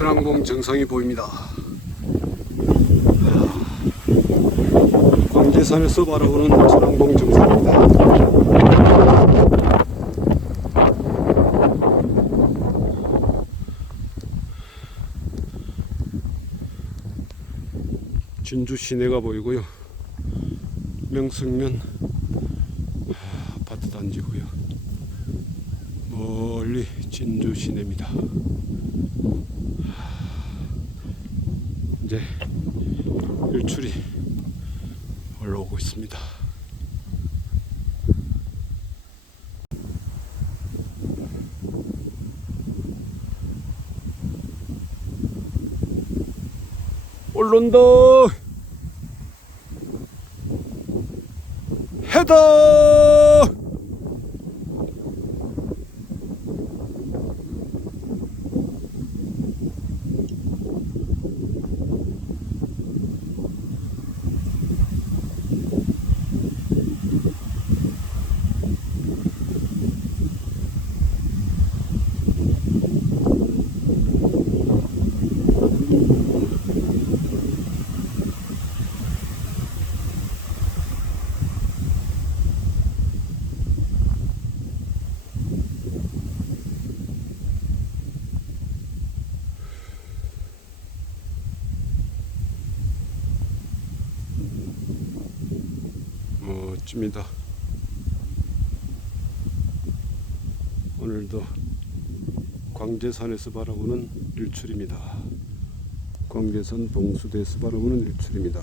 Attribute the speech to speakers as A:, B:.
A: 천왕봉 정상이 보입니다. 광제산에서 바라보는 천왕봉 정상입니다. 진주 시내가 보이고요. 명승면 아파트 단지고요. 멀리 진주 시내입니다. 이제 일출이 올라오고 있습니다. 올론다 해다 멋집니다. 오늘도 광제산에서 바라보는 일출입니다. 광제산 봉수대에서 바라보는 일출입니다.